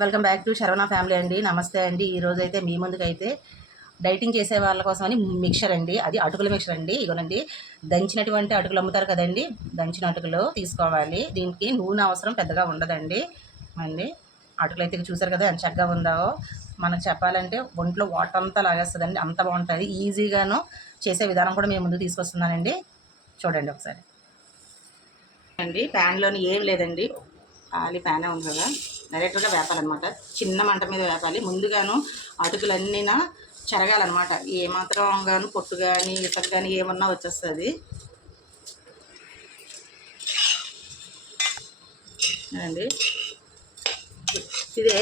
Welcome back to Saravana family అండి. నమస్తే అండి. ఈరోజైతే అయితే మీ ముందుకు అయితే డైటింగ్ చేసే వాళ్ళ కోసమని అని మిక్చర్ అండి. అది అటుకుల మిక్చర్ అండి. ఇగోనండి దంచినటువంటి అటుకులు అమ్ముతారు కదండి. దంచిన అటుకులు తీసుకోవాలి. దీనికి నూనె అవసరం పెద్దగా ఉండదండి. అండి అటుకులు అయితే చూసారు కదా ఎంత చక్కగా ఉందో. మనకు చెప్పాలంటే ఒంట్లో వాటర్ అంతా లాగేస్తుందండి. అంత బాగుంటుంది. ఈజీగాను చేసే విధానం కూడా మేము ముందు తీసుకొస్తున్నానండి. చూడండి ఒకసారి. అండి ప్యాన్లోని ఏం లేదండి. ఖాళీ ప్యానే ఉంది కదా. డైరెక్ట్గా వేపాలన్నమాట. చిన్న మంట మీద వేపాలి. ముందుగాను అటుకులన్నీనా చెరగాలన్నమాట. ఏమాత్రం గాను పొట్టు కానీ ఇసుక కానీ ఏమన్నా వచ్చేస్తుంది. అండి ఇదే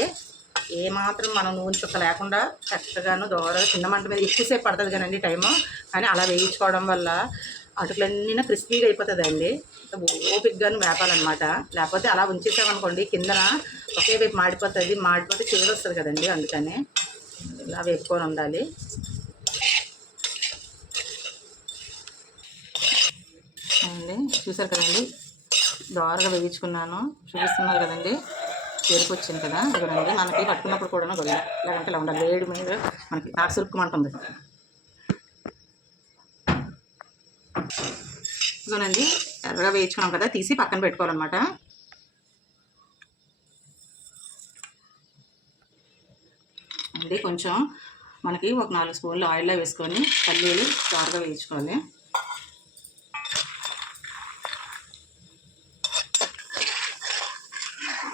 ఏమాత్రం మనం నూనె చుక్క లేకుండా చక్కగాను దోరగా చిన్న మంట మీద ఎక్కువసేపు పడుతుంది కానండి టైము. కానీ అలా వేయించుకోవడం వల్ల అటుకులన్నీ క్రిస్పీగా అయిపోతుంది అండి ఓపిక్గాను వేపాలన్నమాట లేకపోతే అలా ఉంచేసామనుకోండి కిందన ఒకే వైపు మాడిపోతుంది మాడిపోతే చీడ వస్తుంది కదండి అందుకని. ఇలా వేపుకొని ఉండాలి. అండి చూసారు కదండి? దోరగా వేయించుకున్నాను. చూపిస్తున్నారు కదండి? ఎరుపు వచ్చింది కదా ఇదిగోనండి. మనకి పట్టుకున్నప్పుడు కూడా గొల్ల. లేదంటే ఇలా ఉండాలి. వేడి మీద మనకి నాకు ఇదిగోనండి ఎర్రగా వేయించుకున్నాం కదా తీసి పక్కన పెట్టుకోవాలన్నమాట. అండి కొంచెం మనకి ఒక నాలుగు స్పూన్లు ఆయిల్లో వేసుకొని పల్లీలు చారుగా వేయించుకోవాలి.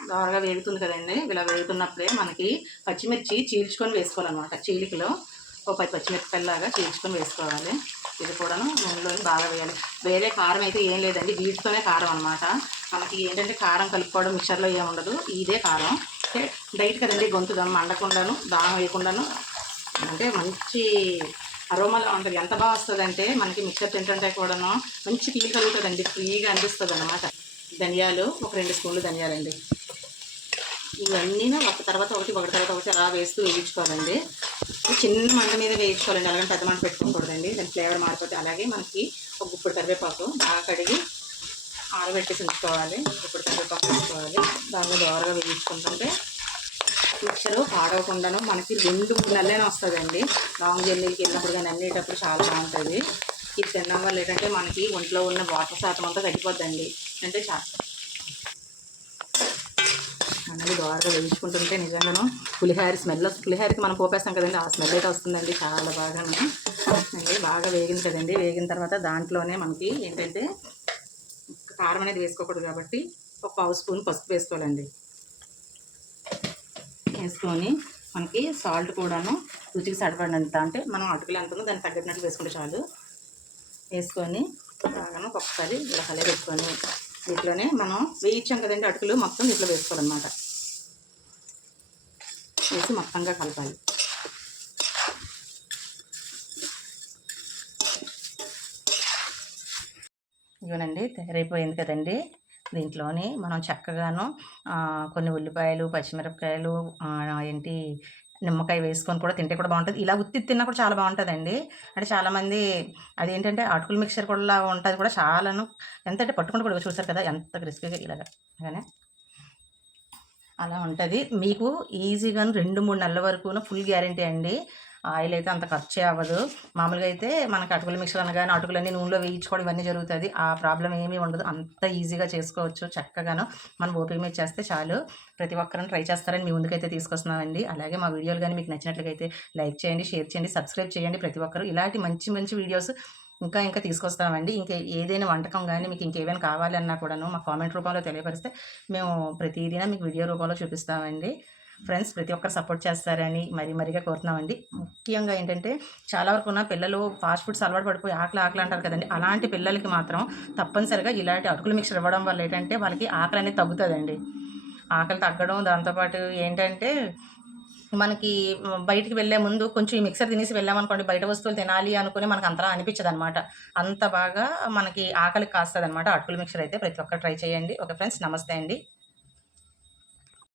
దోరగా వేగుతుంది కదండి ఇలా వేగుతున్నప్పుడే మనకి పచ్చిమిర్చి చీల్చుకొని వేసుకోవాలన్నమాట చీలికలో. ఒక పది పచ్చిమిరపకాయలాగా చీల్చుకొని వేసుకోవాలి. ఇది కూడాను నూనెలో బాగా వేయాలి. వేరే కారం అయితే ఏం లేదండి వీటితోనే కారం అనమాట మనకి ఏంటంటే కారం కలుపుకోవడం మిక్చర్లో ఏమి ఉండదు ఇదే కారం. అంటే డైట్ కదండి గొంతు దమ్ మండకుండాను దాహం వేయకుండాను. అంటే మంచి అరోమాలో ఉంటుంది ఎంత బాగా వస్తుందంటే మనకి మిక్చర్ తింటుంటే కూడాను మంచి ఫీల్ కలుగుతుందండి ఫ్రీగా అనిపిస్తుంది అనమాట ధనియాలు ఒక రెండు స్పూన్లు ధనియాలండి. ఇవన్నీ ఒక తర్వాత ఒకటి ఒకటి తర్వాత ఒకటి అలా వేస్తూ వేయించుకోవాలండి. చిన్న మంట మీద వేయించుకోవాలండి. అలాగే పెద్ద మంట పెట్టుకోకూడదండి. దాని ఫ్లేవర్ మారిపోతే అలాగే మనకి ఒక గుప్పుడు కరివేపాకు బాగా కడిగి ఆరబెట్టేసి ఉంచుకోవాలి. గుప్పుడు కరివేపాకు వేసుకోవాలి దానిలో దోరగా వేయించుకుంటుంటే మిక్చరు పాడవకుండాను మనకి రెండు మూడు నెలలైనా వస్తుందండి. లాంగ్ జర్నీకి వెళ్ళినప్పుడు కానీ అన్నేటప్పుడు చాలా బాగుంటుంది. ఇది తినడం వల్ల ఏంటంటే మనకి ఒంట్లో ఉన్న వాటర్ శాతం అంతా తగ్గిపోద్దండి. అంటే చాలా అది దోరగా వేయించుకుంటుంటే నిజంగాను పులిహార స్మెల్ పులిహారికి పులిహారకి మనం పోపేస్తాం కదండి ఆ స్మెల్ అయితే వస్తుందండి. చాలా బాగా అండి. బాగా వేగింది కదండి. వేగిన తర్వాత దాంట్లోనే మనకి ఏంటంటే కారం అనేది వేసుకోకూడదు కాబట్టి ఒక పావు స్పూన్ పసుపు వేసుకోవాలండి. వేసుకొని మనకి సాల్ట్ కూడాను రుచికి సరిపడినంత అంటే మనం అటుకులు ఎంత దాన్ని దానికి వేసుకుంటే చాలు. వేసుకొని బాగా ఒక్కసారి ఇలా కలర్ పెట్టుకొని వీటిలోనే మనం వేయించాం కదండి అటుకులు మొత్తం వీటిలో వేసుకోవాలన్నమాట. వేసి మొత్తంగా కలపాలి. ఇవనండి తయారైపోయింది కదండి. దీంట్లోని మనం చక్కగాను కొన్ని ఉల్లిపాయలు పచ్చిమిరపకాయలు ఏంటి నిమ్మకాయ వేసుకొని కూడా తింటే కూడా బాగుంటుంది. ఇలా ఉత్తి తిన్నా కూడా చాలా బాగుంటుందండి. అంటే చాలామంది అదేంటంటే అటుకుల మిక్చర్ కూడా ఉంటుంది కూడా చాలాను. ఎంత అంటే పట్టుకుంటూ కూడా చూస్తారు కదా ఎంత క్రిస్పీగా ఇలాగా. అలానే అలా ఉంటుంది. మీకు ఈజీగా రెండు మూడు నెలల వరకు ఫుల్ గ్యారంటీ అండి. ఆయిల్ అయితే అంత ఖర్చే అవ్వదు. మామూలుగా అయితే మనకి అటుకుల మిక్సర్ అనగానే అటుకులన్నీ నూనెలో వేయించుకోవడం ఇవన్నీ జరుగుతుంది. ఆ ప్రాబ్లం ఏమీ ఉండదు. అంత ఈజీగా చేసుకోవచ్చు చక్కగాను. మనం ఓపిక మీద చేస్తే చాలు. ప్రతి ఒక్కరిని ట్రై చేస్తారని మీ ముందుకైతే తీసుకొస్తున్నామండి అలాగే మా వీడియోలు కానీ మీకు నచ్చినట్లయితే లైక్ చేయండి షేర్ చేయండి సబ్స్క్రైబ్ చేయండి. ప్రతి ఒక్కరు ఇలాంటి మంచి మంచి వీడియోస్ ఇంకా ఇంకా తీసుకొస్తామండి. ఇంకా ఏదైనా వంటకం కానీ మీకు ఇంకేమైనా కావాలన్నా కూడాను మా కామెంట్ రూపంలో తెలియపరిస్తే మేము ప్రతిదీనా మీకు వీడియో రూపంలో చూపిస్తామండి. ఫ్రెండ్స్ ప్రతి ఒక్కరు సపోర్ట్ చేస్తారని మరి మరిగా కోరుతున్నామండి. ముఖ్యంగా ఏంటంటే చాలా వరకు ఉన్న పిల్లలు ఫాస్ట్ ఫుడ్స్ అలవాటు పడిపోయి ఆకలి ఆకలి అంటారు కదండి. అలాంటి పిల్లలకి మాత్రం తప్పనిసరిగా ఇలాంటి అటుకులు మిక్చర్ ఇవ్వడం వల్ల ఏంటంటే వాళ్ళకి ఆకలి అనేది తగ్గుతుందండి. ఆకలి తగ్గడం దాంతోపాటు ఏంటంటే మనకి బయటికి వెళ్ళే ముందు కొంచెం ఈ మిక్సర్ తినేసి వెళ్ళామనుకోండి బయట వస్తువులు తినాలి అనుకుని మనకు అంతలా అనిపించదు అనమాట అంత బాగా మనకి ఆకలికి కాస్తుంది అనమాట అటుకుల మిక్సర్ అయితే ప్రతి ఒక్కరు ట్రై చేయండి. ఓకే ఫ్రెండ్స్ నమస్తే అండి.